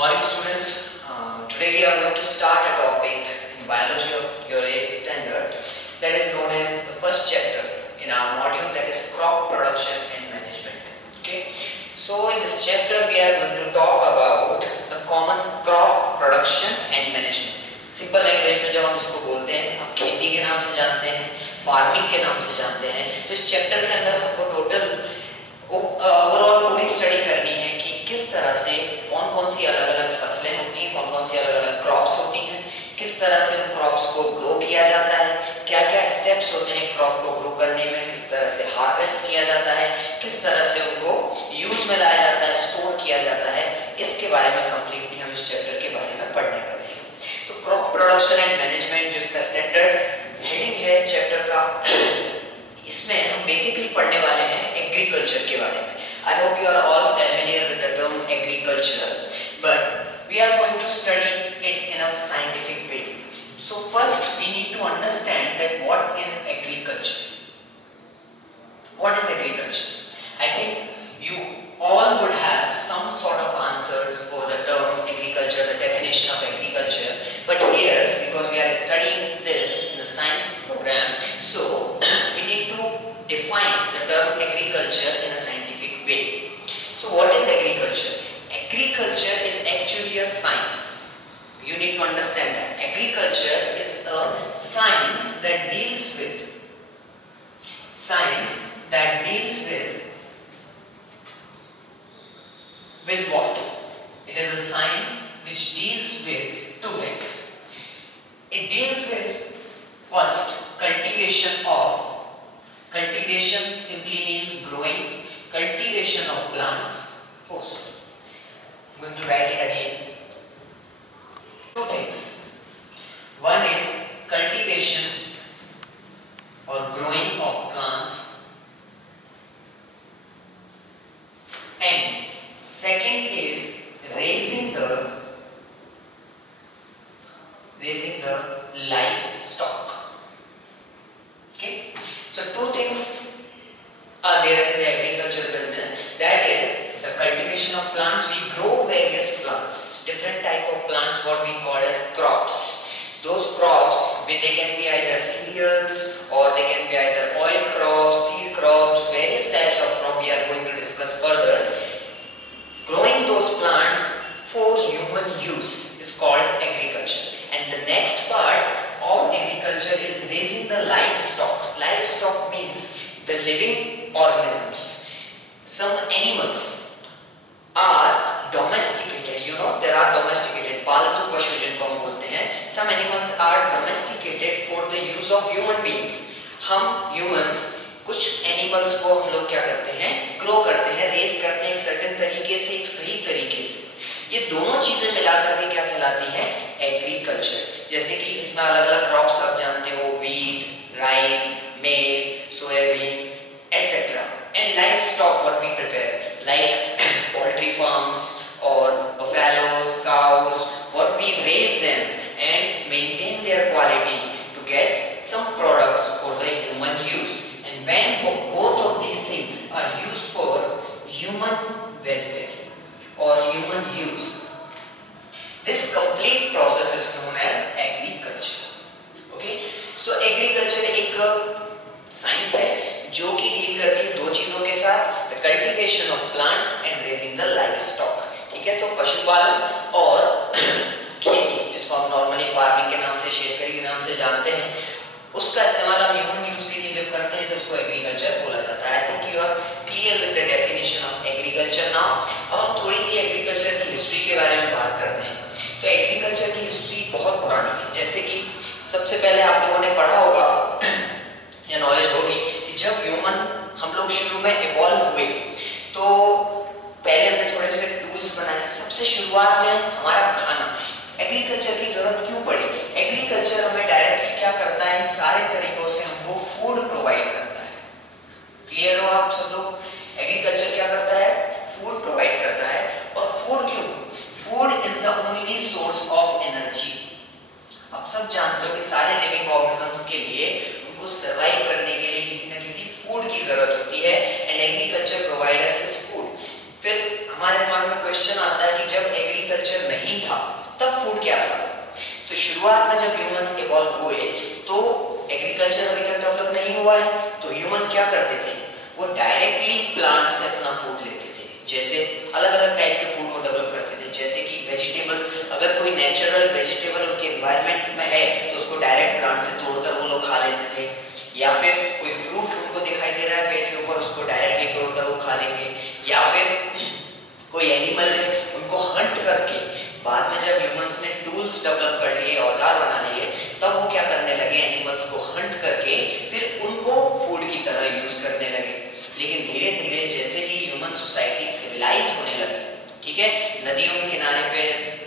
Morning students, today we are going to start a topic in biology of your 8th standard that is known as the first chapter in our module, that is crop production and management. Okay, so in this chapter we are going to talk about the common crop production and management. Simple language में जब हम इसको बोलते हैं, हम खेती के नाम से जानते हैं, फार्मिंग के नाम से जानते हैं, तो इस चैप्टर के अंदर हमको टोटल ओवरऑल पूरी स्टडी करनी है कि किस तरह से कौन कौन सी अलग अलग फसलें होती हैं, कौन कौन सी अलग अलग क्रॉप्स होती हैं, किस तरह से उन क्रॉप्स को ग्रो किया जाता है, क्या क्या स्टेप्स होते हैं क्रॉप को ग्रो करने में, किस तरह से हार्वेस्ट किया जाता है, किस तरह से उनको यूज में लाया जाता है, स्टोर किया जाता है, इसके बारे में कंप्लीटली हम इस चैप्टर के बारे में पढ़ने वाले हैं। तो क्रॉप प्रोडक्शन एंड मैनेजमेंट जो इसका स्टैंडर्ड हेडिंग है चैप्टर का, इसमें हम बेसिकली पढ़ने वाले हैं एग्रीकल्चर के बारे में। I hope you are all familiar with the term agriculture, but we are going to study it in a scientific way. So first we need to understand that what is agriculture. What is agriculture? I think you all would have some sort of answers for the term agriculture, the definition of agriculture, but here, because we are studying this in the science program, so we need to define the term agriculture in a scientific way. So what is agriculture? Agriculture is actually a science. You need to understand that. Agriculture is a science that deals with what? It is a science which deals with two things. It deals with first cultivation simply means growing, cultivation of plants. First, I'm going to write it again. Two things. One is cultivation or growing of plants, and second is raising the livestock. Okay, so two things are there in the agriculture business. That is the cultivation of plants. We grow various plants, different type of plants, what we call as crops. Those crops, they can be either cereals or they can be either oil crops, seed crops, various types of crop we are going to discuss further. Growing those plants for human use is called agriculture. And the next part of agriculture is raising the livestock. Livestock means the living organisms. Some animals are domesticated. You know, there are domesticated, पालतू पशु जिनको हम बोलते हैं. Some animals are domesticated for the use of human beings. हम humans कुछ animals को हम लोग क्या करते हैं, ग्रो करते हैं, रेस करते हैं एक सर्टेन तरीके से, एक सही तरीके से. ये दोनों चीजें मिला करके क्या कहलाती हैं, एग्रीकल्चर. जैसे कि इसमें अलग अलग क्रॉप्स आप जानते हो, wheat, rice, maize, soybean etcetera. And livestock what we prepare like poultry farms और buffaloes, cows, what we raise them and maintain their quality to get some products for the human use. And when both of these things are used for human welfare or human use, this complete process is known as agriculture. Okay, so agriculture एक science है जो कि deal करती है दो चीजों के साथ, the cultivation of plants and raising the livestock. ठीक है, तो पशुपालन और खेती, जिसको हम नॉर्मली फार्मिंग के नाम से, शेतकरी के नाम से जानते हैं, उसका इस्तेमाल हम ह्यूमन यूज के लिए जब करते हैं तो उसको एग्रीकल्चर बोला जाता है. I think you are clear with the definition of agriculture now. अब हम थोड़ी सी एग्रीकल्चर की हिस्ट्री के बारे में बात करते हैं. तो एग्रीकल्चर की हिस्ट्री बहुत पुरानी है. जैसे कि सबसे पहले आप लोगों ने पढ़ा होगा या नॉलेज होगी कि जब ह्यूमन हम लोग शुरू में इवॉल्व हुए तो पहले हमने थोड़े से टूल्स बनाए. सबसे शुरुआत में हमारा खाना, एग्रीकल्चर की जरूरत क्यों पड़ी? एग्रीकल्चर हमें डायरेक्टली क्या करता है, इन सारे तरीकों से हमको फूड प्रोवाइड करता है. क्लियर हो आप सब लोग? एग्रीकल्चर क्या करता है, फूड प्रोवाइड करता है. और फूड क्यों? Food is the only source of energy. आप सब जानते हो कि सारे लिविंग ऑर्गेनिजम्स के लिए उनको सर्वाइव करने के लिए किसी न किसी फूड की जरूरत होती है. And agriculture provides this food. फिर हमारे दिमाग में क्वेश्चन आता है कि जब एग्रीकल्चर नहीं था तब फूड क्या था। तो शुरुआत में जब ह्यूमंस इवॉल्व हुए तो एग्रीकल्चर अभी तक डेवलप नहीं हुआ है, तो ह्यूमन क्या करते थे, वो डायरेक्टली प्लांट से अपना फूड लेते थे। जैसे अलग अलग टाइप के फूड वो डेवलप करते थे, जैसे कि वेजिटेबल, अगर कोई नेचुरल वेजिटेबल उनके एनवायरनमेंट में है तो उसको डायरेक्ट प्लांट से तोड़कर वो लोग खा लेते थे, या फिर कोई फ्रूट उनको दिखाई दे रहा है पेड़ के ऊपर, उसको डायरेक्टली तोड़कर वो खा लेंगे, या फिर कोई एनिमल है उनको हंट करके, बाद में जब ह्यूमंस ने टूल्स डेवलप कर लिए, औजार बना लिए, तब वो क्या करने लगे, एनिमल्स को हंट करके फिर उनको फूड की तरह यूज करने लगे। लेकिन धीरे धीरे जैसे ही ह्यूमन सोसाइटी सिविलाइज होने लगी, ठीक है, नदियों के किनारे पे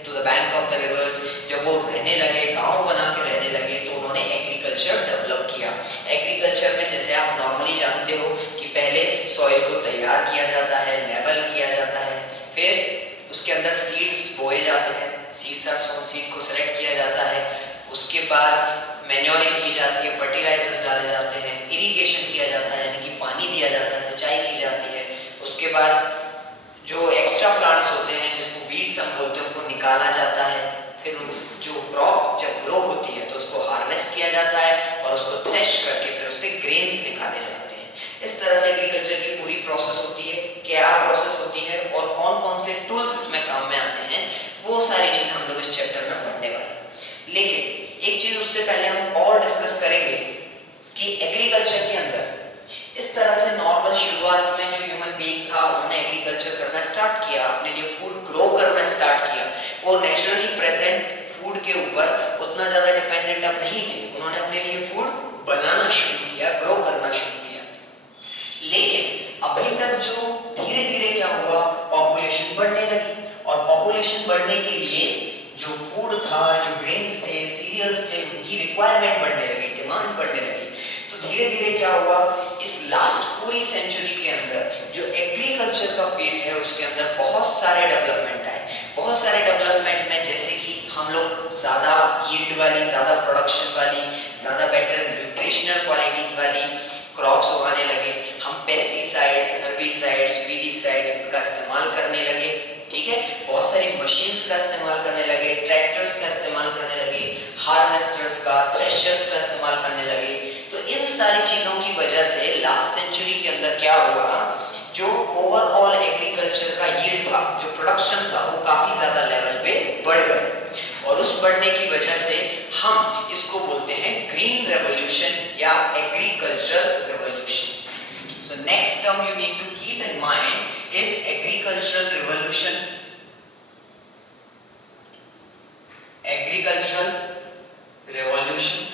to the bank of the rivers जब वो रहने लगे, गांव बना के रहने लगे, तो उन्होंने एग्रीकल्चर डेवलप किया। एग्रीकल्चर में जैसे आप नॉर्मली जानते हो कि पहले सॉइल को तैयार किया जाता है, लेवल किया जाता है, फिर उसके अंदर सीड्स बोए जाते हैं, सीड्स आर सोन, सीड को सेलेक्ट किया जाता है, उसके बाद मैन्योरिंग की जाती है, फर्टिलाइजर्स डाले जाते हैं, इरिगेशन किया जाता है, यानी कि पानी दिया जाता है, सिंचाई की जाती है, उसके बाद जो एक्स्ट्रा प्लांट्स होते हैं जिसको वीड्स हम बोलते हैं उनको निकाला जाता है, फिर जो क्रॉप जब ग्रो होती है तो उसको हार्वेस्ट किया जाता है और उसको थ्रेश करके फिर उससे ग्रेन्स निकाले जाते हैं। इस तरह से एग्रीकल्चर की पूरी प्रोसेस होती है। क्या प्रोसेस होती है और कौन कौन से टूल्स इसमें काम में आते हैं, वो सारी चीज़ हम लोग इस चैप्टर में पढ़ने वाले हैं। लेकिन एक चीज़ उससे पहले हम और डिस्कस करेंगे कि एग्रीकल्चर के अंदर इस तरह से नॉर्मल शुरुआत में जो ह्यूमन बीइंग था उन्होंने एग्रीकल्चर करना स्टार्ट किया, अपने लिए फूड ग्रो करना स्टार्ट किया, वो नेचुरली प्रेजेंट फूड के ऊपर उतना ज़्यादा डिपेंडेंट अब नहीं थे, उन्होंने अपने लिए फूड बनाना शुरू किया, ग्रो करना शुरू किया। लेकिन अभी तक जो धीरे धीरे क्या हुआ, पॉपुलेशन बढ़ने लगी, और पॉपुलेशन बढ़ने के लिए जो फूड था, जो ग्रेन्स थे, सीरियल्स थे, उनकी रिक्वायरमेंट बढ़ने लगी, डिमांड बढ़ने लगी। तो धीरे धीरे क्या हुआ, इस लास्ट पूरी सेंचुरी के अंदर जो एग्रीकल्चर का फील्ड है उसके अंदर बहुत सारे डेवलपमेंट आए। बहुत सारे डेवलपमेंट में जैसे कि हम लोग ज़्यादा यील्ड वाली, ज़्यादा प्रोडक्शन वाली, ज़्यादा बेटर न्यूट्रिशनल क्वालिटीज़ वाली क्रॉप्स उगाने लगे, हम पेस्टिसाइड्स, हर्बिसाइड्स, वीडिसाइड्स का इस्तेमाल करने लगे, ठीक है, बहुत सारी मशीन्स का इस्तेमाल करने लगे, ट्रैक्टर्स का इस्तेमाल करने लगे, हार्वेस्टर्स का, थ्रेशर्स का इस्तेमाल करने लगे। तो इन सारी चीज़ों की वजह से लास्ट सेंचुरी के अंदर क्या हुआ, जो ओवरऑल एग्रीकल्चर का यील्ड था, जो प्रोडक्शन था, वो काफ़ी ज़्यादा लेवल पे बढ़ गए, और उस बढ़ने की वजह से हम इसको बोलते हैं ग्रीन रेवोल्यूशन या agricultural revolution. So next term you need to keep in mind is agricultural revolution, agricultural revolution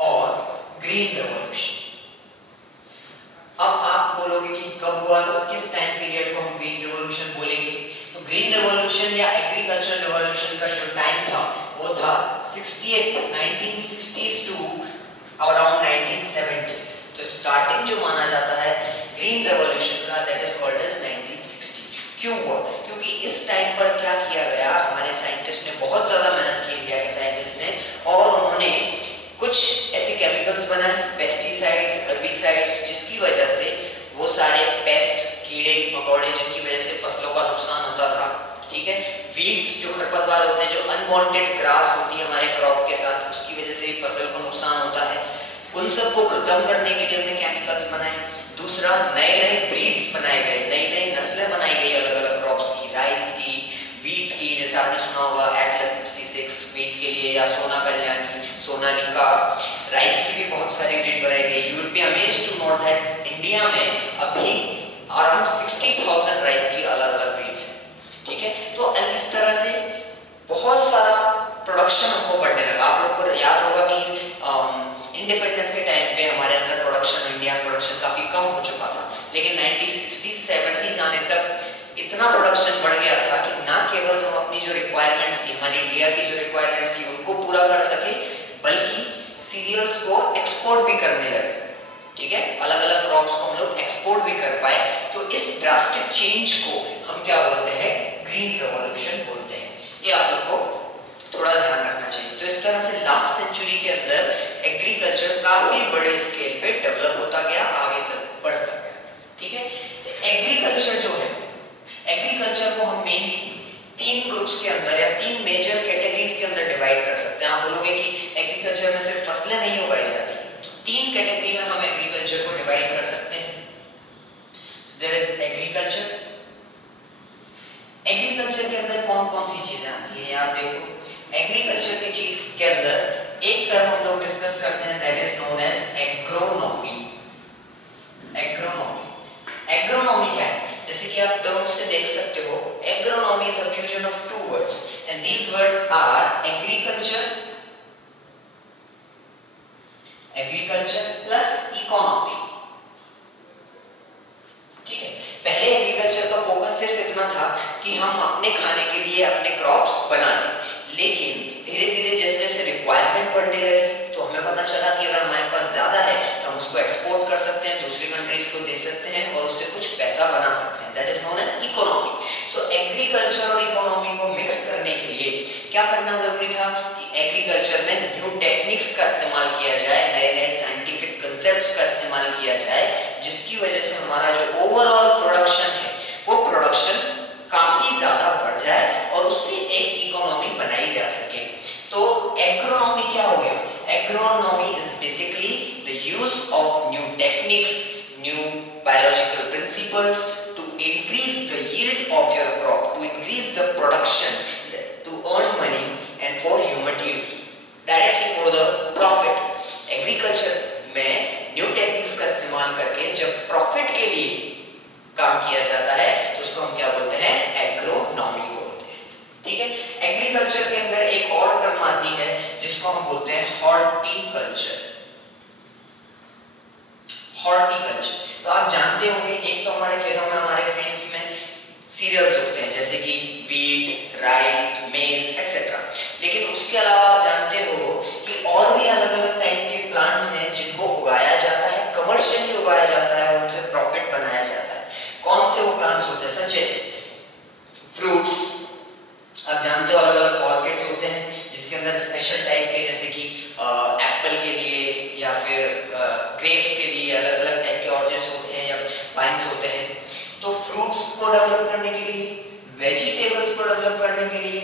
और ग्रीन रेवोल्यूशन। अब आप बोलोगे कि कब हुआ, तो किस टाइम पीरियड को हम ग्रीन रेवोल्यूशन बोलेंगे। तो ग्रीन रेवोल्यूशन या एग्रीकल्चर रेवोल्यूशन का जो टाइम था वो था 1960s टू अराउंड 1970s। तो स्टार्टिंग जो माना जाता है ग्रीन रेवोल्यूशन का, दैट इज कॉल्ड एज 1960। क्यों हुआ, क्योंकि इस टाइम पर क्या किया गया, हमारे साइंटिस्ट ने बहुत ज़्यादा मेहनत की, इंडिया के साइंटिस्ट ने, और उन्होंने कुछ ऐसे केमिकल्स बनाए, पेस्टिसाइड्स, हर्बिसाइड्स, जिसकी वजह से वो सारे पेस्ट, कीड़े मकोड़े, जिनकी वजह से फसलों का नुकसान होता था, ठीक है, वीड्स जो खरपतवार होते हैं, जो अनवांटेड ग्रास होती है हमारे क्रॉप के साथ, उसकी वजह से फसल को नुकसान होता है, उन सब को खत्म करने के लिए हमने केमिकल्स बनाए। दूसरा, नए नए ब्रीड्स बनाए गए, नई नई नस्लें बनाई गई अलग अलग क्रॉप्स की, राइस की, वीट की, जैसे आपने सुना होगा एटलस 66 वीट के लिए, या सोना कल्याणी, सोनालिका, राइस की भी बहुत सारी ब्रीड बनाई गई। You will be amazed to note that India में अभी अराउंड 60,000 राइस की अलग अलग ब्रीड्स हैं, ठीक है। तो इस तरह से बहुत सारा प्रोडक्शन हमको बढ़ने लगा। आप लोग को याद होगा कि इंडिपेंडेंस के टाइम पे हमारे अंदर प्रोडक्शन, इंडिया में प्रोडक्शन काफ़ी कम हो चुका था, लेकिन 1960s 70s आने तक इतना प्रोडक्शन बढ़ गया था कि ना केवल हम अपनी जो रिक्वायरमेंट्स थी, हमारी इंडिया की जो रिक्वायरमेंट्स थी उनको पूरा कर सके, बल्कि सीरियल्स को एक्सपोर्ट भी करने लगे, ठीक है, अलग अलग क्रॉप्स को हम लोग एक्सपोर्ट भी कर पाए। तो इस ड्रास्टिक चेंज को हम क्या बोलते हैं, ग्रीन रेवोल्यूशन बोलते हैं। ये आप लोग को थोड़ा ध्यान रखना चाहिए। तो इस तरह से लास्ट सेंचुरी के अंदर एग्रीकल्चर काफी बड़े स्केल पे डेवलप होता गया, आगे चल बढ़ता गया, ठीक है। एग्रीकल्चर जो है के अंदर या 3 मेजर कैटेगरीज के अंदर डिवाइड कर सकते हैं। आप बोलोगे कि एग्रीकल्चर में सिर्फ फसलें नहीं उगाई जाती, तो 3 कैटेगरी में हम एग्रीकल्चर को डिवाइड कर सकते हैं। There is agriculture. एग्रीकल्चर के अंदर कौन कौन सी चीजें आती हैं आप देखो। एग्रीकल्चर की चीज के अंदर एक टर्म हम लोग डिस्कस करते हैं, that is known as agronomy. Agronomy, agronomy क्या है? जैसे कि आप टर्म से देख सकते हो, agronomy is a fusion of 2 words and these words are agriculture, agriculture plus economy. ठीक है, पहले एग्रीकल्चर का फोकस सिर्फ इतना था कि हम अपने खाने के लिए अपने क्रॉप्स बना लें, लेकिन धीरे धीरे जैसे जैसे रिक्वायरमेंट बढ़ने लगी तो हमें पता चला कि अगर हमारे पास ज्यादा है तो हम उसको एक्सपोर्ट कर सकते हैं, दूसरी कंट्रीज को दे सकते हैं और उससे कुछ पैसा बना सकते हैं, that is known as economy. So agriculture और इकोनॉमी को मिक्स करने के लिए क्या करना जरूरी था कि एग्रीकल्चर में न्यू टेक्निक्स का इस्तेमाल किया जाए, नए नए साइंटिफिक कंसेप्ट्स का इस्तेमाल किया जाए, जिसकी वजह से हमारा जो ओवरऑल प्रोडक्शन है वो प्रोडक्शन काफी ज्यादा बढ़ जाए और उससे एक इकोनॉमी बनाई जा सके। तो एग्रोनॉमी क्या हो गया? Agronomy is basically the use of new techniques, new biological principles to increase the yield of your crop, to increase the production, to earn money and for human use, directly for the profit. Agriculture में new techniques का इस्तेमाल करके जब profit के लिए काम किया जाता है तो उसको हम क्या बोलते हैं? एग्रोनॉमी बोलते हैं। ठीक है, एग्रीकल्चर के अंदर एक और टर्म आती है जिसको हम बोलते हैं हॉर्टिकल्चर। हॉर्टिकल्चर, तो आप जानते होंगे एक तो हमारे खेतों में, हमारे फील्ड्स में सीरियल्स उगते हैं जैसे कि वीट, राइस, मेज एक्सेट्रा, लेकिन उसके अलावा आप जानते हो कि और भी अलग अलग टाइप के प्लांट्स हैं जिनको उगाया जाता है, कमर्शियली उगाया जाता है और उनसे प्रॉफिट बनाया जाता है। कौन से वो प्लांट्स होते हैं? सच एज फ्रूट्स, आप जानते हो अलग अलग ऑर्किड्स होते हैं जिसके अंदर स्पेशल टाइप के जैसे कि एप्पल के लिए या फिर ग्रेप्स के लिए अलग अलग टाइप के ऑर्चिड्स होते हैं या वाइन्स होते हैं। तो फ्रूट्स को डेवलप करने के लिए, वेजिटेबल्स को डेवलप करने के लिए,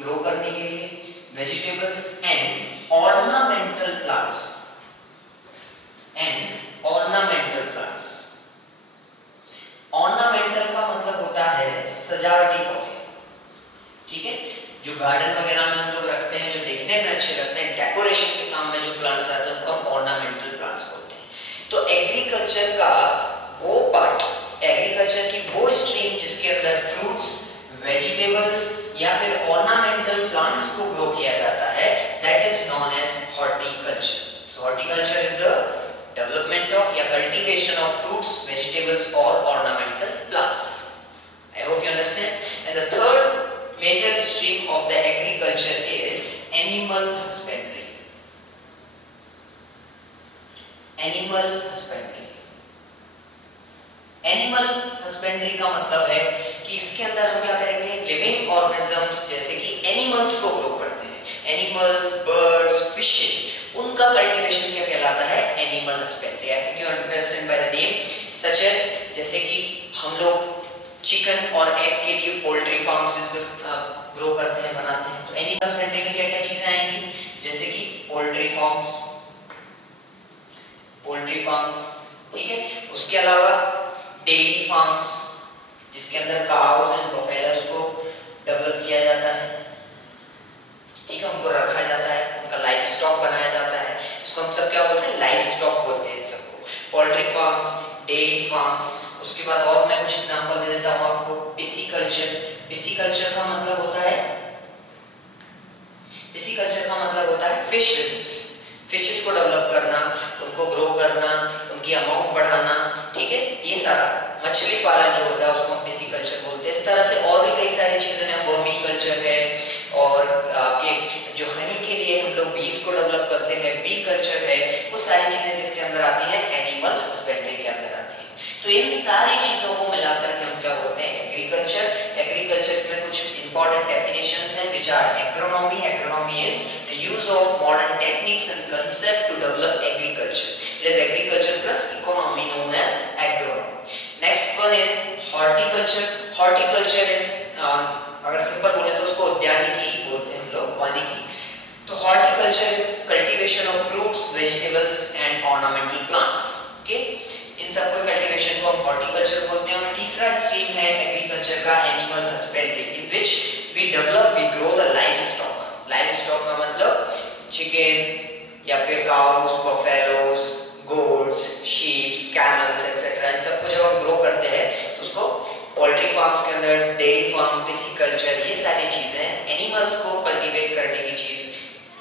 ग्रो करने के लिए, vegetables and ornamental plants, and ornamental plants. Ornamental का मतलब होता है सजावटी पौधे। ठीक है, जो गार्डन वगैरह में हम लोग रखते हैं, जो देखने में अच्छे लगते हैं, डेकोरेशन के काम में जो प्लांट्स आते हैं उनको हम ऑर्नामेंटल प्लांट्स बोलते हैं। तो एग्रीकल्चर का वो पार्ट, एग्रीकल्चर की वो स्ट्रीम जिसके अंदर फ्रूट्स, वेजिटेबल्स या फिर ऑर्नामेंटल प्लांट्स को ग्रो किया जाता है, that is known as horticulture. So horticulture is the development of या cultivation of fruits, vegetables or ornamental plants. I hope you understand. And the third major stream of the agriculture is animal husbandry. Animal husbandry. Animal husbandry का मतलब है कि इसके अंदर हम क्या करेंगे? लिविंग ऑर्गेनिजम्स जैसे कि एनिमल्स को ग्रो करते हैं, एनिमल्स, बर्ड्स, फिशेस, उनका कल्टीवेशन क्या कहलाता है? Animal husbandry. I think you understand by the name. Such as जैसे कि हम लोग चिकन और एग के लिए पोल्ट्री फार्म्स डिस्कस ग्रो करते हैं, बनाते हैं, तो एनिमल हस्बेंड्री में क्या क्या चीजें आएंगी? जैसे कि पोल्ट्री फार्म्स, पोल्ट्री फार्म्स, ठीक है, उसके अलावा डेयरी फार्म्स जिसके अंदर काउज एंड बफेलोस को डेवलप किया जाता है, ठीक है, उनको रखा जाता है, उनका लाइव स्टॉक बनाया जाता है, इसको हम सब क्या बोलते हैं? लाइव स्टॉक बोलते हैं सबको। पोल्ट्री फार्म्स, डेयरी फार्म्स, उसके बाद और मैं कुछ एग्जांपल दे देता हूं आपको। पिसीकल्चर, पिसीकल्चर का मतलब होता है, पिसीकल्चर का मतलब होता है फिश बिजनेस, फिशेस को डेवलप करना, उनको ग्रो करना, उनकी अमाउंट बढ़ाना, ठीक है, ये सारा मछली पालन जो होता है उसको हम पिसीकल्चर बोलते हैं। इस तरह से और भी कई सारी चीजें हैं, वर्मीकल्चर है, और आपके जो हनी के लिए हम लोग बीज को डेवलप करते हैं, बी कल्चर है, वो सारी चीजें किसके अंदर आती हैं? एनिमल हस्बेंड्री के अंदर आती हैं। तो इन सारी चीजों को मिलाकर के हम क्या बोलते हैं? एग्रीकल्चर। एग्रीकल्चर में कुछ इंपॉर्टेंट डेफिनेशंस हैं which are agronomy. Agronomy is the use of modern techniques and concept to develop agriculture. It is agriculture plus economy known as agronomy. Next one is horticulture. Horticulture is अगर simple बोले तो उसको उद्यानिकी बोलते हैं हम लोग, वानिकी। तो horticulture is cultivation of fruits, vegetables and ornamental plants. Okay, इन सब को कल्टीवेशन को हम हॉर्टिकल्चर बोलते हैं। और तीसरा स्ट्रीम है एग्रीकल्चर का animal husbandry, in which we develop, we grow the livestock. Livestock का मतलब चिकन या फिर cows, buffaloes, goats, sheeps, camels etcetera. इन सबको जब हम ग्रो करते हैं तो उसको पोल्ट्री फार्म्स के अंदर, डेयरी फार्म, पिसिकल्चर, ये सारी चीजें एनिमल्स को कल्टीवेट करने की चीज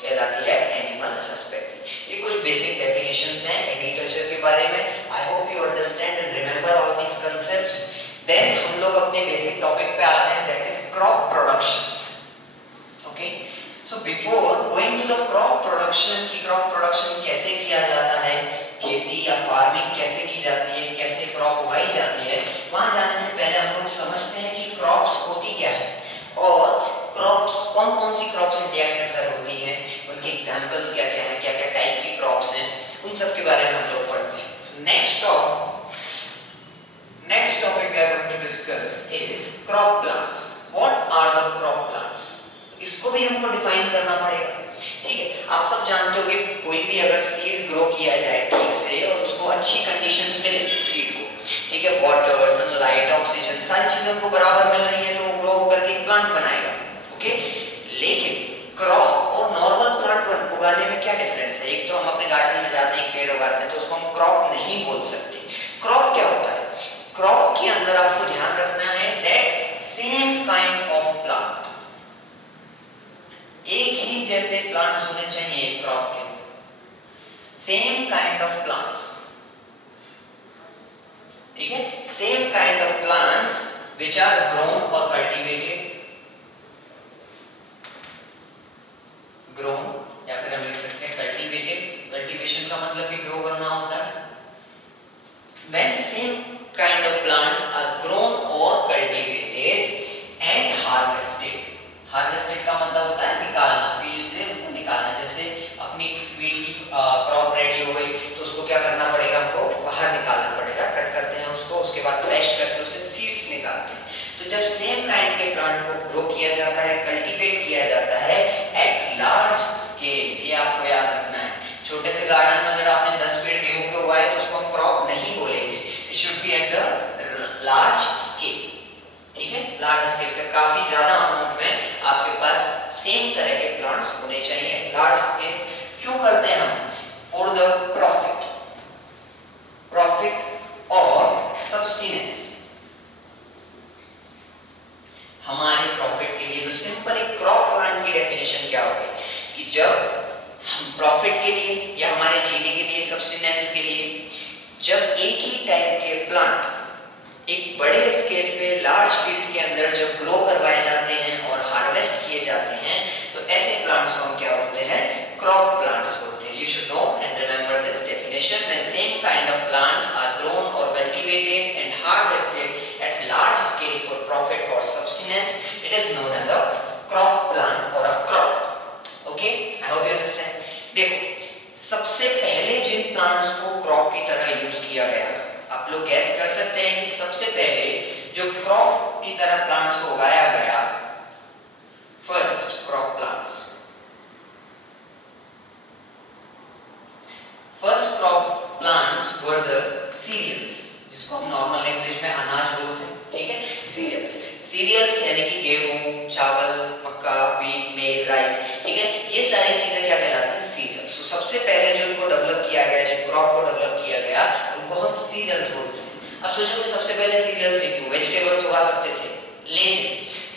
कहलाती है एनिमल हस्बेंड्री। ये कुछ बेसिक डेफिनेशंस हैं एग्रीकल्चर के बारे में। I hope you understand and remember all these concepts. Then हम लोग अपने बेसिक टॉपिक पे आते हैं, that is crop production. Okay, so before going to the crop production, की क्रॉप प्रोडक्शन कैसे किया जाता है, खेती या फार्मिंग कैसे की जाती है, कैसे क्रॉप उगाई जाती है, वहां जाने से पहले हम लोग समझते हैं कि क्रॉप्स होती क्या है और क्रॉप्स कौन कौन सी क्रॉप्स इंडिया के अंदर होती हैं, उनके एग्जांपल्स क्या क्या हैं, क्या क्या टाइप की क्रॉप्स हैं, उन सब के बारे में हम लोग पढ़ते हैं। Next topic we are going to discuss is crop plants. What are the crop plants? इसको भी हमको डिफाइन करना पड़ेगा। ठीक है, आप सब जानते हो कि कोई भी अगर सीड ग्रो किया जाए ठीक से और उसको अच्छी कंडीशंस मिले सीड को, ठीक है, वाटर, सनलाइट, ऑक्सीजन, सारी चीजें उनको बराबर मिल रही है तो वो ग्रो होकर के एक प्लांट बनाएगा। ओके, लेकिन क्रॉप और नॉर्मल प्लांट उगाने में क्या डिफरेंस है? एक तो हम अपने गार्डन में जाते हैं, एक पेड़ उगाते हैं, तो उसको हम क्रॉप नहीं बोल सकते। क्रॉप क्या होता है? क्रॉप के अंदर आपको ध्यान रखना है that same kind of plant, एक ही जैसे प्लांट्स होने चाहिए क्रॉप के अंदर, सेम काइंड ऑफ प्लांट्स। ठीक है, same kind of plants which are grown और कल्टीवेटेड, ग्रोन या फिर हम लिख सकते हैं कल्टीवेटेड। कल्टीवेशन का मतलब भी ग्रो करना होता है। When same kind of plants are grown or cultivated and harvested, harvested का मतलब होता है निकालना, फील्ड से उनको निकालना। जैसे अपनी वीट की क्रॉप रेडी हो गई तो उसको क्या करना पड़ेगा, हमको बाहर निकालना पड़ेगा, कट करते हैं उसको, उसके बाद थ्रेश करके उससे सीड्स निकालते हैं। तो जब सेम काइंड के प्लांट को ग्रो किया जाता है, कल्टीवेट किया जाता है एट लार्ज स्केल, ये आपको याद रखना है। छोटे से गार्डन में अगर आपने 10 पेड़ गेहूं के उगाए तो उसको हम क्रॉप नहीं बोलेंगे, it should be at the large scale. ठीक है, लार्ज स्केल पे काफी ज्यादा अमाउंट में आपके पास सेम तरह के प्लांट्स होने चाहिए। लार्ज स्केल क्यों करते हैं हम? फॉर द प्रॉफिट और सब्सटेंस, हमारे प्रॉफिट के लिए। तो सिंपल एक क्रॉप प्लांट की डेफिनेशन क्या होगी कि जब हम प्रॉफिट के लिए या हमारे जीने के लिए, सब्सटेंस के लिए, जब एक ही टाइप के प्लांट एक बड़े स्केल पे लार्ज फील्ड के अंदर जब ग्रो करवाए जाते हैं और हार्वेस्ट किए जाते हैं तो ऐसे प्लांट्स को हम क्या बोलते हैं? क्रॉप प्लांट्स बोलते हैं। You should know and remember this definition. When same kind of plants are grown और cultivated and harvested at large scale for profit और substance, it is known as a crop plant और a crop. Okay, I hope you understand. देखो, सबसे पहले जिन plants को crop की तरह use किया गया, आप लोग गैस कर सकते हैं कि सबसे पहले जो क्रॉप की तरह प्लांट्स को उगाया गया, first crop plants, first crop plants were the cereals, जिसको हम नॉर्मल लैंग्वेज में अनाज बोलते हैं। ठीक है, सीरियल्स, सीरियल्स यानी कि गेहूं, चावल, मक्का, व्हीट, मेज, राइस। ठीक है, ये सारी चीजें क्या कहलाती हैं? सीरियल्स। तो सबसे पहले जो इनको डेवलप किया गया, जो क्रॉप को डेवलप किया गया, उनको हम सीरियल्स बोलते हैं। अब सोचो कि सबसे पहले सीरियल्स ही क्यों? वेजिटेबल्स उगा सकते थे, लेकिन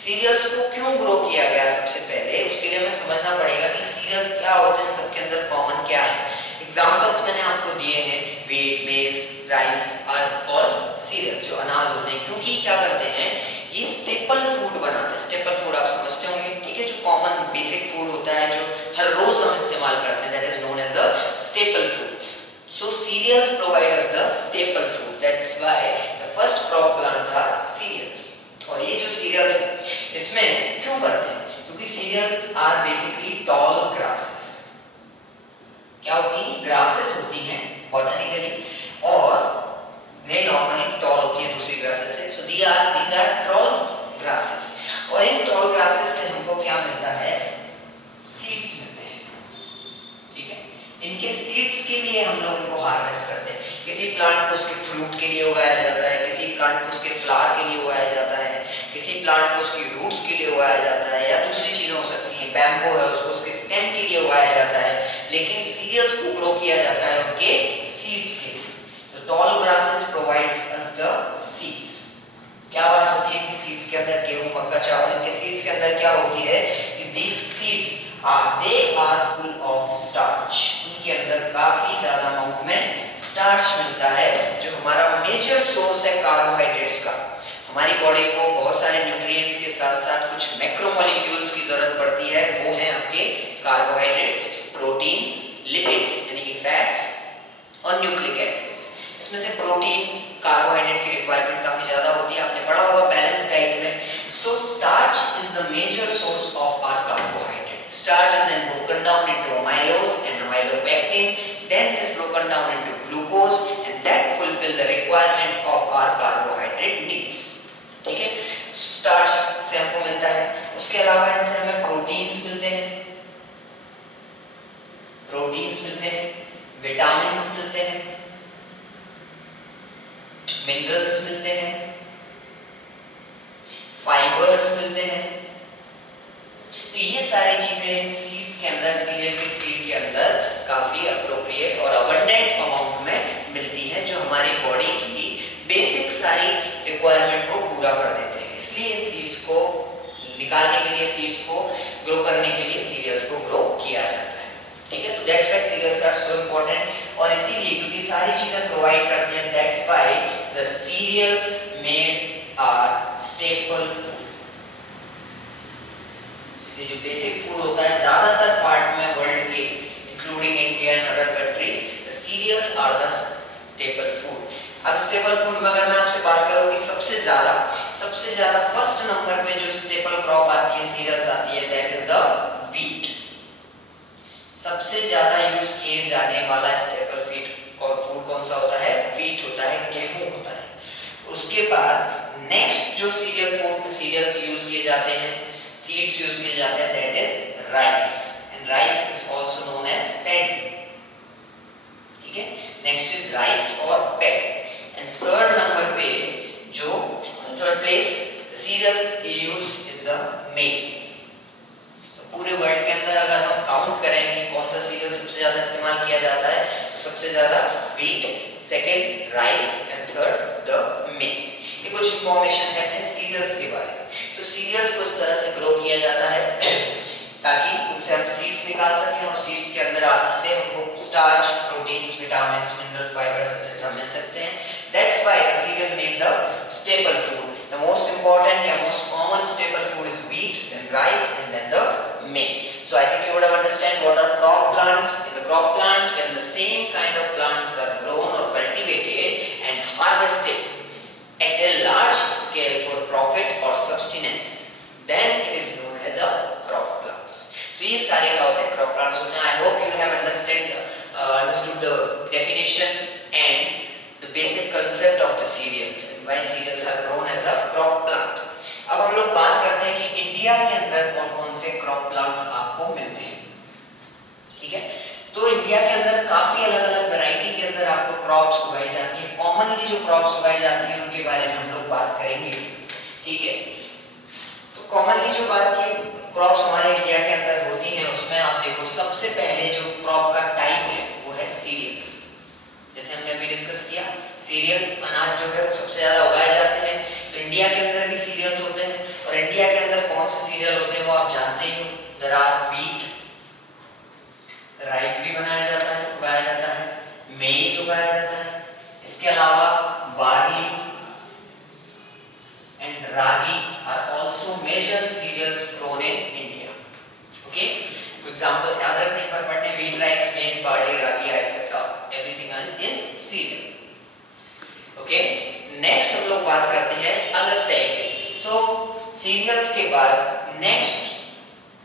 सीरियल्स को क्यों ग्रो किया गया सबसे पहले? उसके लिए हमें समझना पड़ेगा कि सीरियल्स क्या होते हैं, सबके अंदर कॉमन क्या है। एग्जाम्पल्स मैंने आपको दिए हैं, व्हीट, मेज, राइस आर ऑल सीरियल्स, जो अनाज होते हैं। क्योंकि क्या करते हैं, ये स्टेपल फूड बनाते हैं। स्टेपल फूड आप समझते होंगे, ठीक है, जो कॉमन बेसिक फूड होता है, जो हर रोज हम इस्तेमाल करते हैं, that is known as the staple food. So cereals provide us the staple food. That's why the first crop plants are cereals. और ये जो cereals है, इसमें क्यों करते हैं? क्योंकि cereals are basically tall grasses. क्या होती है? grasses होती हैं botanically, और वे normally tall होती है दूसरी grasses से. So these are tall grasses. और इन tall इसीलिए हम लोग इनको हार्वेस्ट करते हैं। किसी प्लांट को उसके फ्रूट के लिए उगाया जाता है, किसी प्लांट को उसके फ्लावर के लिए उगाया जाता है, किसी प्लांट को उसकी रूट्स के लिए उगाया जाता है, या दूसरी चीज़ें हो सकती हैं, बैम्बो है उसको उसके स्टेम के लिए उगाया जाता है, लेकिन सीरियल्स को ग्रो किया जाता है उनके सीड्स के लिए। तो toll grasses provides us the seeds. क्या बात होती है कि सीड्स के अंदर गेहूं, मक्का, चावल, इनके सीड्स के अंदर क्या होती है कि these seeds they are full of starch. उनके अंदर काफी ज्यादा अमाउंट में स्टार्च मिलता है, जो हमारा मेजर सोर्स है कार्बोहाइड्रेट्स का। हमारी बॉडी को बहुत सारे न्यूट्रिएंट्स के साथ साथ कुछ मैक्रोमोलिक्यूल्स की जरूरत पड़ती है, वो है आपके कार्बोहाइड्रेट्स, प्रोटीन्स, लिपिड्स यानी कि फैट्स और न्यूक्लिक एसिड्स। इसमें से प्रोटीन्स, कार्बोहाइड्रेट की रिक्वायरमेंट काफी ज्यादा होती है, आपने पढ़ा होगा बैलेंस डाइट में। So starch is the major source of our carbohydrate. Starch is then broken down into amylose and amylopectin, then it is broken down into glucose, and that fulfill the requirement of our carbohydrate needs. ठीक है, starch से हमको मिलता है, उसके अलावा इनसे हमें प्रोटीन्स मिलते हैं, विटामिन्स मिलते हैं, मिनरल्स मिलते हैं, फाइबर्स मिलते हैं। तो ये सारी चीजें सीड्स के अंदर, सीरियल के सीड के अंदर काफी अप्रोप्रिएट और अबंडेंट अमाउंट में मिलती है, जो हमारी बॉडी की बेसिक सारी रिक्वायरमेंट को पूरा कर देते हैं। इसलिए इन सीड्स को निकालने के लिए, सीड्स को ग्रो करने के लिए सीरियल्स को ग्रो किया जाता है। ठीक है, तो that's why cereals are so important. और इसीलिए क्योंकि सारी चीजें प्रोवाइड करते हैं, that's why the cereals made are staple food. इसलिए जो बेसिक फूड होता है ज्यादातर पार्ट में वर्ल्ड के, including India and other countries, the cereals are the staple food. अब स्टेपल फूड में अगर मैं आपसे बात करूं कि सबसे ज्यादा फर्स्ट नंबर पे जो स्टेपल क्रॉप आती है, सीरियल्स आती है, दैट इज द व्हीट। सबसे ज्यादा यूज किए जाने वाला स्टेपल फूड कौन सा होता है? व्हीट होता है, गेहूं होता है। उसके बाद नेक्स्ट जो सीरियल्स यूज किए जाते हैं, सीड्स यूज किए जाते हैं, that is rice, and rice is also known as paddy. ठीक है, नेक्स्ट इज राइस और पैडी। एंड थर्ड नंबर पे जो third place cereals used is the maize. तो पूरे वर्ल्ड के अंदर अगर हम काउंट करें कि कौन सा सीरियल सबसे ज्यादा इस्तेमाल किया जाता है, तो सबसे ज्यादा wheat, second rice and third the मेज। ये कुछ इंफॉर्मेशन है अपने सीरियल्स के बारे में। तो सीरियल्स को इस तरह से ग्रो किया जाता है ताकि उनसे हम सीड्स निकाल सकें, और सीड्स के अंदर आपसे हमको starch, proteins, vitamins, mineral, fibres etcetera मिल सकते हैं। That's why the cereal made the staple food. The most important या most common staple food is wheat, then rice, and then the maize. So I think you would have understand what are crop plants. In the crop plants, when the same kind of plants are grown or cultivated and harvested at a large scale for profit or subsistence, then it is known as a crop plants. तो ये सारे क्या होते हैं? crop plants होते हैं। I hope you have understood the definition and the basic concept of the cereals and why cereals are grown as a crop plant. अब हम लोग बात करते हैं कि इंडिया के अंदर कौन कौन से क्रॉप प्लांट्स आपको मिलते हैं। ठीक है, तो इंडिया के अंदर काफी अलग अलग वैरायटी के अंदर आपको क्रॉप्स उगाई जाती है। कॉमनली जो क्रॉप्स उगाई जाती है उनके बारे में हम लोग बात करेंगे। ठीक है, तो कॉमनली जो बात की क्रॉप्स हमारे इंडिया के अंदर होती हैं, उसमें आप देखो सबसे पहले जो क्रॉप का टाइप है वो है सीरियल्स। जैसे हमने अभी डिस्कस किया, सीरियल अनाज जो है वो सबसे ज्यादा उगाए जाते हैं। तो इंडिया के अंदर भी सीरियल्स होते हैं, और इंडिया के अंदर कौन से सीरियल होते हैं वो आप जानते ही हो। देयर आर व्हीट, राइस भी बनाया जाता है, उगाया जाता है, मेज उगाया जाता है, इसके अलावा barley and ragi are also major cereals grown in India. Okay, examples याद रखने पर पढ़ने, wheat, rice, maize, barley, ragi etcetera, everything is cereal. Okay, next हम लोग बात करते हैं अलग टाइप की। सो सीरियल्स के बाद नेक्स्ट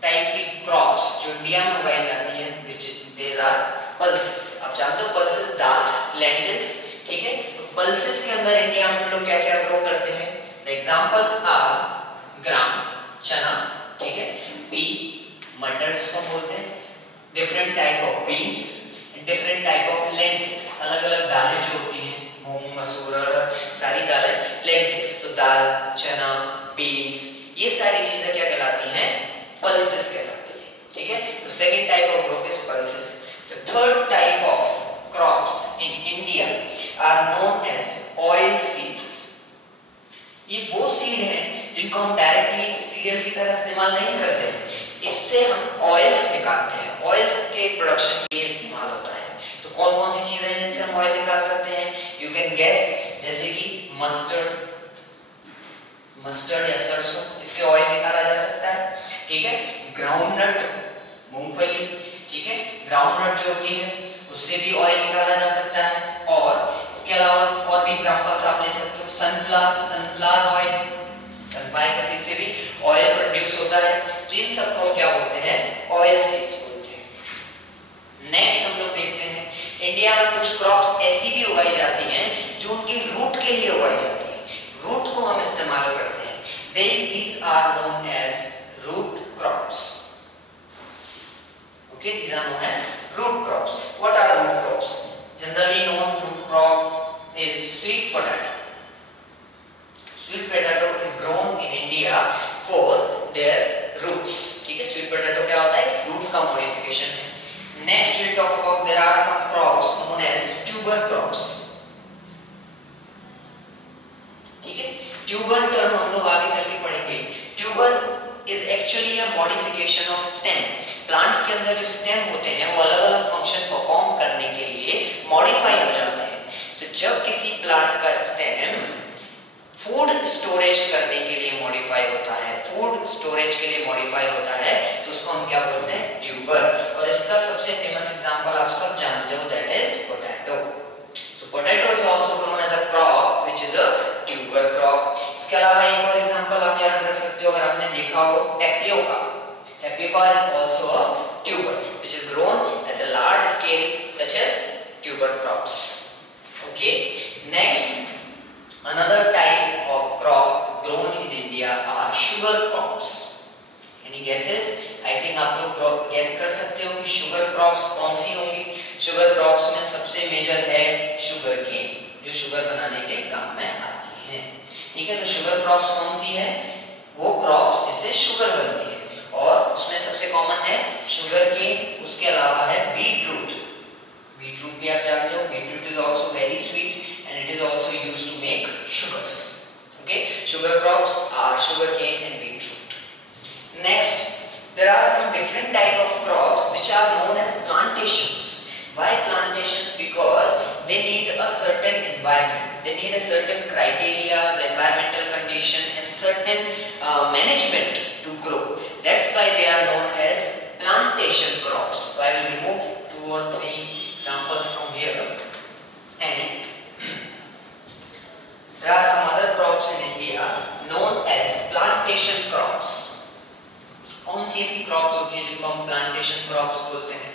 टाइप की क्रॉप्स जो इंडिया में उगाई जाती हैं, व्हिच देयर आर पल्सेस। आप जानते हो पल्सेस, दाल, लेंटिल्स। ठीक है, तो पल्सेस के अंदर इंडिया में हम लोग क्या क्या ग्रो करते हैं? द एग्जांपल्स आर ग्राम, चना, ठीक है, पी, मटर जिसको बोलते हैं, different type of beans, different type of lentils, अलग अलग दालें जो होती हैं, मूंग मसूर और सारी दालें लेंटिल्स, तो दाल, चना, बीन्स, ये सारी चीजें क्या कहलाती हैं? पल्सेस कहलाती हैं। ठीक है, तो second type of group is pulses. The third type of crops in India are known as oil seeds. ये वो सीड हैं जिनको हम डायरेक्टली सीरियल की तरह इस्तेमाल नहीं करते हैं, इससे हम ऑयल्स निकालते हैं, ऑयल्स के प्रोडक्शन के लिए इस्तेमाल होता है। तो कौन कौन सी चीजें हैं जिनसे हम ऑयल निकाल सकते हैं? यू कैन गेस, जैसे कि मस्टर्ड या सरसों, इससे ऑयल निकाला जा सकता है। ठीक है, ग्राउंडनट, मूंगफली, ठीक है, ग्राउंडनट जो होती है उससे भी ऑयल निकाला जा सकता है। और इसके अलावा और भी एग्जांपल्स आप ले सकते हो, सनफ्लावर ऑयल, सनफ्लावर के सीड से भी ऑयल प्रोड्यूस होता है। तो इन सबको क्या बोलते हैं? ऑयल सीड्स बोलते हैं। नेक्स्ट हम लोग देखते हैं, इंडिया में कुछ क्रॉप्स ऐसी भी उगाई जाती हैं जो उनके रूट के लिए उगाई जाती है, रूट को हम इस्तेमाल करते हैं। These are known as root crops. Okay, these are known as root crops. What are root crops? Generally known root crop is sweet potato. Sweet potato is grown in India for their roots. ठीक है, sweet potato क्या होता है? root का modification है। Next we'll talk about there are some crops known as tuber crops. ठीक है, tuber term हम लोग आगे चल के पढ़ेंगे। Tuber is actually a modification of stem. Plants के अंदर जो स्टेम होते हैं वो अलग अलग फंक्शन परफॉर्म करने के लिए मॉडिफाई हो जाते हैं। तो जब किसी प्लांट का स्टेम फूड स्टोरेज करने के लिए मॉडिफाई होता है, फूड स्टोरेज के लिए मॉडिफाई होता है, तो उसको हम क्या बोलते हैं? ट्यूबर। और इसका सबसे फेमस एग्जांपल आप सब जानते हो, that is potato. So potato is also grown as a crop which is a tuber crop. इसके अलावा एक और एग्जांपल आप याद रख सकते हो, अगर आपने देखा हो, tapioca. Tapioca is also a tuber which is grown as a large scale such as tuber crops. Okay, next another type of crop grown in India are sugar crops. Any guesses? I think आप लोग guess कर सकते हो कि sugar crops कौन सी होंगी। sugar crops में सबसे मेजर है sugar cane, जो sugar बनाने के काम में आती है। ठीक है, तो sugar crops कौन सी है? वो crops जिससे sugar बनती है, और उसमें सबसे कॉमन है sugar cane। उसके अलावा है beetroot। beetroot भी आप जानते हो, beetroot is also very sweet and it is also used to make sugars. Okay, sugar crops are sugarcane and beetroot. Next, there are some different type of crops which are known as plantations. Why plantations? Because they need a certain environment, they need a certain criteria, the environmental condition and certain management to grow. That's why they are known as plantation crops. So I will remove 2 or 3 examples from here, and there are some other crops in India known as plantation crops. कौन सी ऐसी crops होती हैं जिनको हम plantation crops बोलते हैं?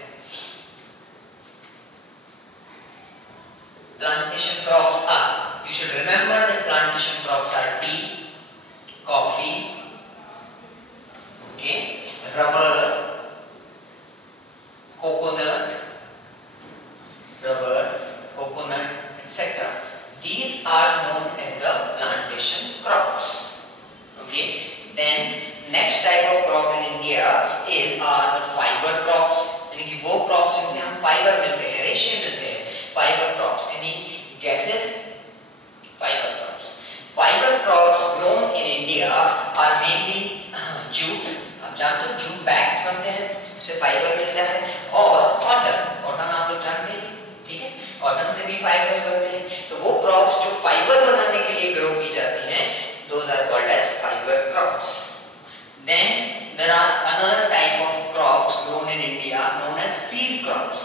Plantation crops are, you should remember that plantation crops are tea, coffee, okay, rubber, coconut, etc. These are known as the plantation crops. Okay, then next type of crop in India are the fiber crops. यानी कि वो crops जिनसे हम fiber मिलते हैं, रेशे मिलते हैं, fiber crops. Any guesses? Fiber crops. Fiber crops grown in India are mainly jute. आप जानते हो jute bags बनते हैं, उससे fiber मिलता है, और cotton आप लोग जानते हैं, ठीक है, कॉटन से भी फाइबर्स बनते हैं। तो वो क्रॉप्स जो फाइबर बनाने के लिए ग्रो की जाती हैं, those are called as fibre crops. Then there are another type of crops grown in India known as feed crops.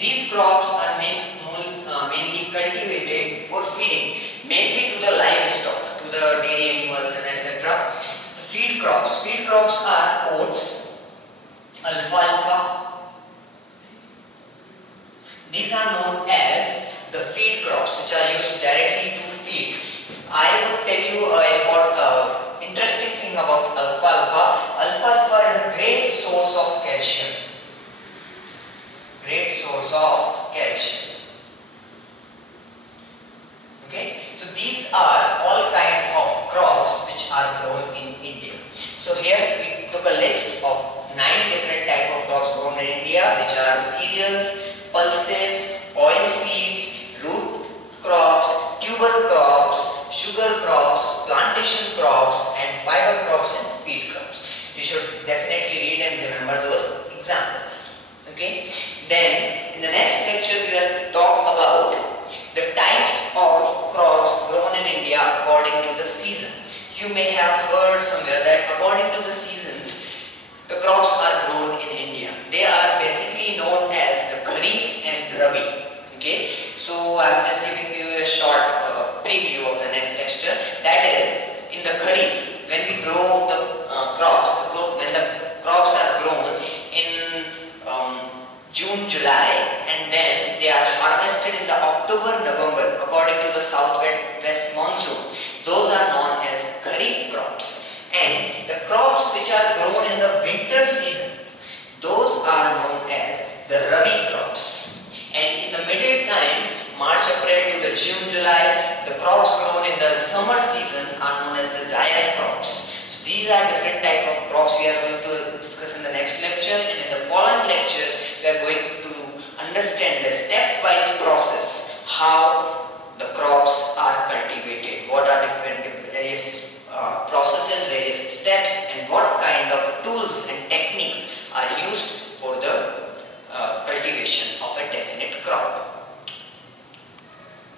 These crops are mainly cultivated for feeding, mainly to the livestock, to the dairy animals and etc. The feed crops are oats, alfalfa. These are known as the feed crops which are used directly to feed. I would tell you about interesting thing about alfalfa. Alfalfa is a great source of calcium. Great source took a list of 9 different type of crops grown in India, which are cereals, pulses, oil seeds, root crops, tuber crops, sugar crops, plantation crops, and fiber crops and feed crops. You should definitely read and remember those examples. Okay. Then in the next lecture we will talk about the types of crops grown in India according to the season. You may have heard somewhere that according to the seasons, the crops are grown in India. They are basically known as the Kharif and Rabi. Okay, so I am just giving you a short preview of the next lecture. That is, in the Kharif, when we grow the crops, when the crops are grown in June, July, and then they are harvested in the October, November according to the southwest monsoon. Those are known as Kharif crops. And the crops which are grown in the winter season, those are known as the Rabi crops. And in the middle time, March, April to the June, July, the crops grown in the summer season are known as the Zaid crops. So these are different types of crops we are going to discuss in the next lecture, and in the following lectures we are going to understand the stepwise process how the crop